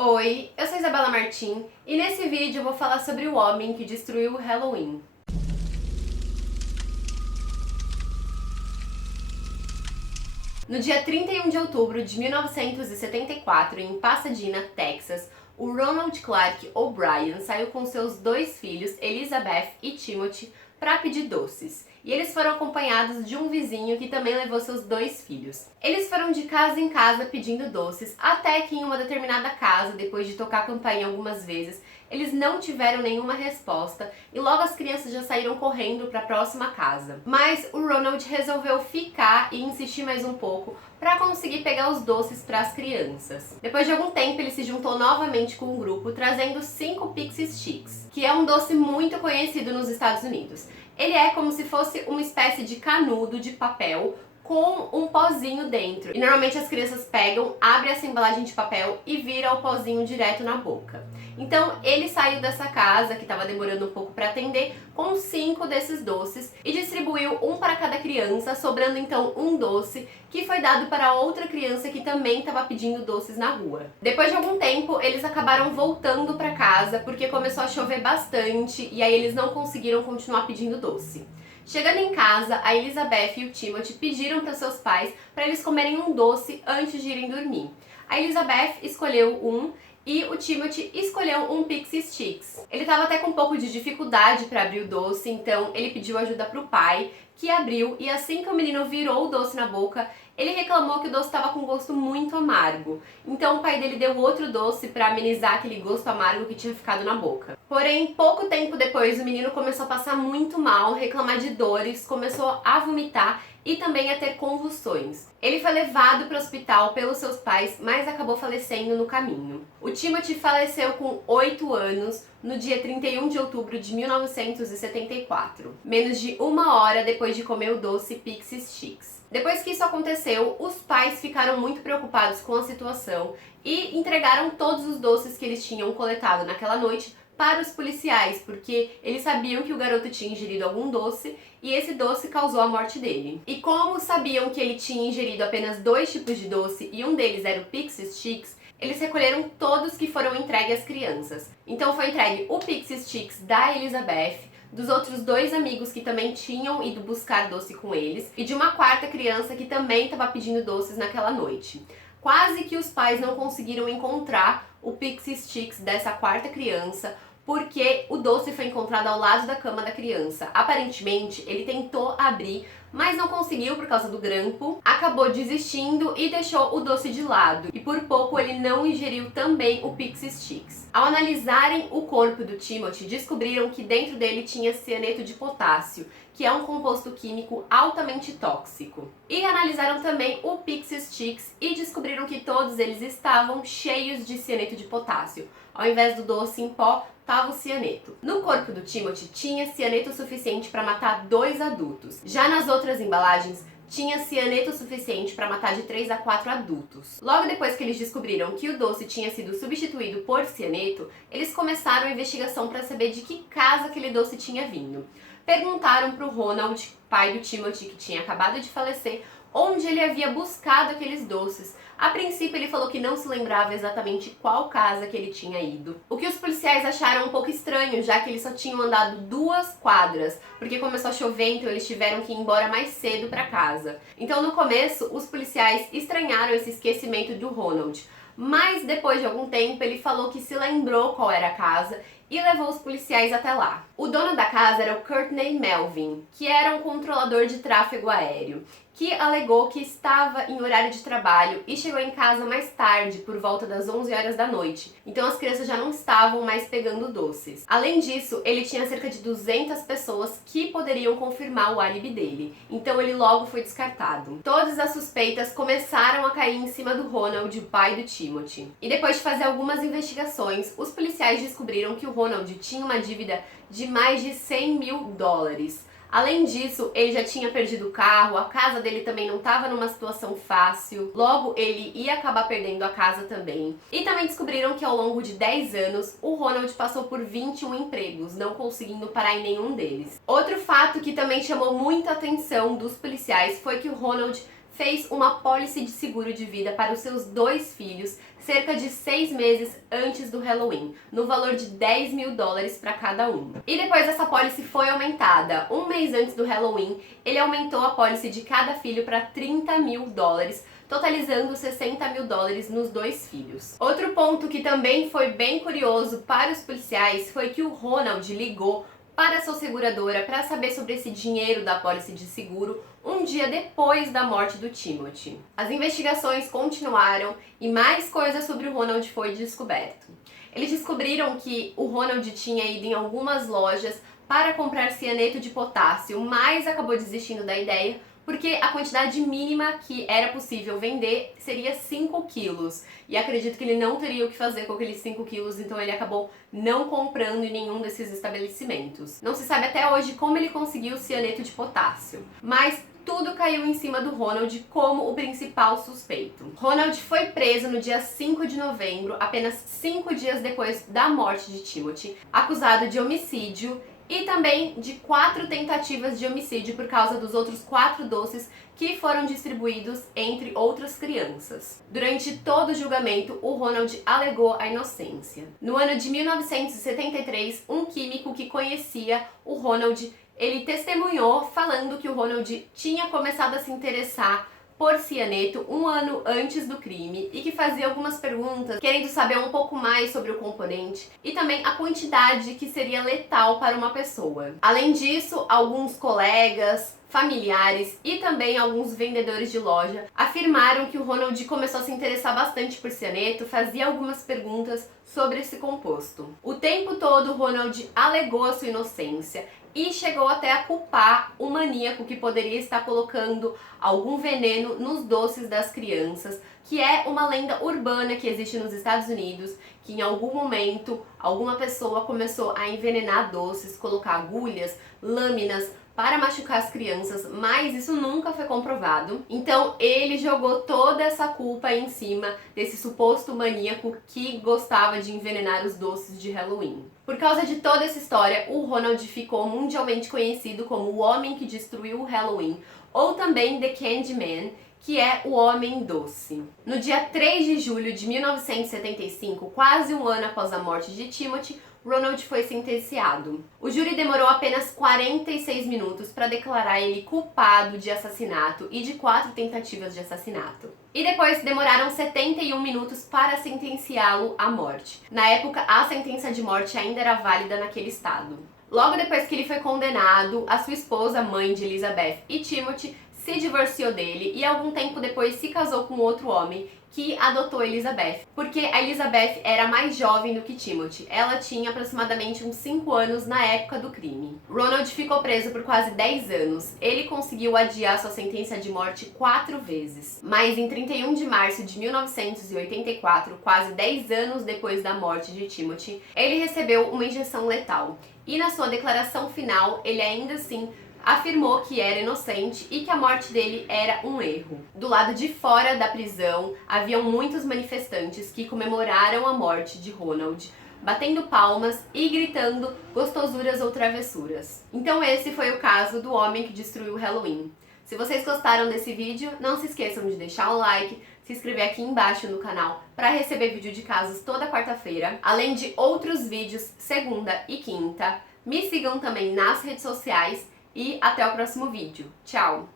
Oi, eu sou Isabela Martim e nesse vídeo eu vou falar sobre o homem que destruiu o Halloween. No dia 31 de outubro de 1974, em Pasadena, Texas, o Ronald Clark O'Bryan saiu com seus dois filhos, Elizabeth e Timothy, para pedir doces. E eles foram acompanhados de um vizinho que também levou seus dois filhos. Eles foram de casa em casa pedindo doces, até que em uma determinada casa, depois de tocar a campainha algumas vezes, eles não tiveram nenhuma resposta e logo as crianças já saíram correndo para a próxima casa. Mas o Ronald resolveu ficar e insistir mais um pouco para conseguir pegar os doces para as crianças. Depois de algum tempo, ele se juntou novamente com o grupo, trazendo 5 Pixie Sticks, que é um doce muito conhecido nos Estados Unidos. Ele é como se fosse uma espécie de canudo de papel com um pozinho dentro. E normalmente as crianças pegam, abrem essa embalagem de papel e viram o pozinho direto na boca. Então ele saiu dessa casa, que estava demorando um pouco para atender, com 5 desses doces e distribuiu um para cada criança, sobrando então um doce que foi dado para outra criança que também estava pedindo doces na rua. Depois de algum tempo, eles acabaram voltando para casa porque começou a chover bastante e aí eles não conseguiram continuar pedindo doce. Chegando em casa, a Elizabeth e o Timothy pediram para seus pais para eles comerem um doce antes de irem dormir. A Elizabeth escolheu um e o Timothy escolheu um Pixie Sticks. Ele estava até com um pouco de dificuldade para abrir o doce, então ele pediu ajuda para o pai, que abriu, e assim que o menino virou o doce na boca, ele reclamou que o doce estava com gosto muito amargo. Então o pai dele deu outro doce para amenizar aquele gosto amargo que tinha ficado na boca. Porém, pouco tempo depois, o menino começou a passar muito mal, reclamar de dores, começou a vomitar e também a ter convulsões. Ele foi levado para o hospital pelos seus pais, mas acabou falecendo no caminho. O Timothy faleceu com 8 anos no dia 31 de outubro de 1974, menos de 1 hora depois de comer o doce Pixie Sticks. Depois que isso aconteceu, os pais ficaram muito preocupados com a situação e entregaram todos os doces que eles tinham coletado naquela noite para os policiais, porque eles sabiam que o garoto tinha ingerido algum doce e esse doce causou a morte dele. E como sabiam que ele tinha ingerido apenas 2 tipos de doce e um deles era o Pixie Sticks, eles recolheram todos que foram entregues às crianças. Então foi entregue o Pixie Sticks da Elizabeth, dos outros 2 amigos que também tinham ido buscar doce com eles e de uma 4ª criança que também estava pedindo doces naquela noite. Quase que os pais não conseguiram encontrar o Pixie Sticks dessa 4ª criança, porque o doce foi encontrado ao lado da cama da criança. Aparentemente, ele tentou abrir, mas não conseguiu por causa do grampo, acabou desistindo e deixou o doce de lado. E por pouco ele não ingeriu também o Pixie Sticks. Ao analisarem o corpo do Timothy, descobriram que dentro dele tinha cianeto de potássio, que é um composto químico altamente tóxico. E analisaram também o Pixie Sticks e descobriram que todos eles estavam cheios de cianeto de potássio. Ao invés do doce em pó, estava o cianeto. No corpo do Timothy tinha cianeto suficiente para matar 2 adultos. Já nas outras embalagens, tinha cianeto suficiente para matar de 3 a 4 adultos. Logo depois que eles descobriram que o doce tinha sido substituído por cianeto, eles começaram a investigação para saber de que casa aquele doce tinha vindo. Perguntaram para o Ronald, pai do Timothy, que tinha acabado de falecer, onde ele havia buscado aqueles doces. A princípio ele falou que não se lembrava exatamente qual casa que ele tinha ido. O que os policiais acharam um pouco estranho, já que eles só tinham andado 2 quadras, porque começou a chover, então eles tiveram que ir embora mais cedo para casa. Então no começo os policiais estranharam esse esquecimento do Ronald, mas depois de algum tempo ele falou que se lembrou qual era a casa e levou os policiais até lá. O dono da casa era o Courtney Melvin, que era um controlador de tráfego aéreo, que alegou que estava em horário de trabalho e chegou em casa mais tarde, por volta das 11 horas da noite. Então as crianças já não estavam mais pegando doces. Além disso, ele tinha cerca de 200 pessoas que poderiam confirmar o álibi dele. Então ele logo foi descartado. Todas as suspeitas começaram a cair em cima do Ronald, o pai do Timothy. E depois de fazer algumas investigações, os policiais descobriram que o Ronald tinha uma dívida de mais de $100.000. Além disso, ele já tinha perdido o carro, a casa dele também não estava numa situação fácil, logo ele ia acabar perdendo a casa também. E também descobriram que ao longo de 10 anos, o Ronald passou por 21 empregos, não conseguindo parar em nenhum deles. Outro fato que também chamou muita atenção dos policiais foi que o Ronald fez uma pólice de seguro de vida para os seus 2 filhos cerca de 6 meses antes do Halloween, no valor de $10 mil para cada um. E depois essa pólice foi aumentada. Um mês antes do Halloween, ele aumentou a pólice de cada filho para $30 mil, totalizando $60 mil nos 2 filhos. Outro ponto que também foi bem curioso para os policiais foi que o Ronald ligou para sua seguradora para saber sobre esse dinheiro da pólice de seguro um dia depois da morte do Timothy. As investigações continuaram e mais coisas sobre o Ronald foi descoberto. Eles descobriram que o Ronald tinha ido em algumas lojas para comprar cianeto de potássio, mas acabou desistindo da ideia porque a quantidade mínima que era possível vender seria 5 quilos. E acredito que ele não teria o que fazer com aqueles 5 quilos, então ele acabou não comprando em nenhum desses estabelecimentos. Não se sabe até hoje como ele conseguiu o cianeto de potássio, mas tudo caiu em cima do Ronald como o principal suspeito. Ronald foi preso no dia 5 de novembro, apenas 5 dias depois da morte de Timothy, acusado de homicídio e também de 4 tentativas de homicídio por causa dos outros 4 doces que foram distribuídos entre outras crianças. Durante todo o julgamento, o Ronald alegou a inocência. No ano de 1973, um químico que conhecia o Ronald, ele testemunhou falando que o Ronald tinha começado a se interessar por cianeto um ano antes do crime e que fazia algumas perguntas querendo saber um pouco mais sobre o componente e também a quantidade que seria letal para uma pessoa. Além disso, alguns colegas, familiares e também alguns vendedores de loja afirmaram que o Ronald começou a se interessar bastante por cianeto, fazia algumas perguntas sobre esse composto. O tempo todo, o Ronald alegou a sua inocência e chegou até a culpar o maníaco que poderia estar colocando algum veneno nos doces das crianças, que é uma lenda urbana que existe nos Estados Unidos, que em algum momento alguma pessoa começou a envenenar doces, colocar agulhas, lâminas para machucar as crianças, mas isso nunca foi comprovado. Então ele jogou toda essa culpa em cima desse suposto maníaco que gostava de envenenar os doces de Halloween. Por causa de toda essa história, o Ronald ficou mundialmente conhecido como o homem que destruiu o Halloween, ou também The Candyman, que é o Homem Doce. No dia 3 de julho de 1975, quase um ano após a morte de Timothy, Ronald foi sentenciado. O júri demorou apenas 46 minutos para declarar ele culpado de assassinato e de 4 tentativas de assassinato. E depois demoraram 71 minutos para sentenciá-lo à morte. Na época, a sentença de morte ainda era válida naquele estado. Logo depois que ele foi condenado, a sua esposa, mãe de Elizabeth e Timothy, se divorciou dele e algum tempo depois se casou com outro homem que adotou Elizabeth, porque a Elizabeth era mais jovem do que Timothy. Ela tinha aproximadamente uns 5 anos na época do crime. Ronald ficou preso por quase 10 anos. Ele conseguiu adiar sua sentença de morte 4 vezes. Mas em 31 de março de 1984, quase 10 anos depois da morte de Timothy, ele recebeu uma injeção letal. E na sua declaração final, ele ainda assim afirmou que era inocente e que a morte dele era um erro. Do lado de fora da prisão, haviam muitos manifestantes que comemoraram a morte de Ronald, batendo palmas e gritando gostosuras ou travessuras. Então esse foi o caso do homem que destruiu o Halloween. Se vocês gostaram desse vídeo, não se esqueçam de deixar o like, se inscrever aqui embaixo no canal para receber vídeo de casos toda quarta-feira, além de outros vídeos segunda e quinta. Me sigam também nas redes sociais e até o próximo vídeo. Tchau!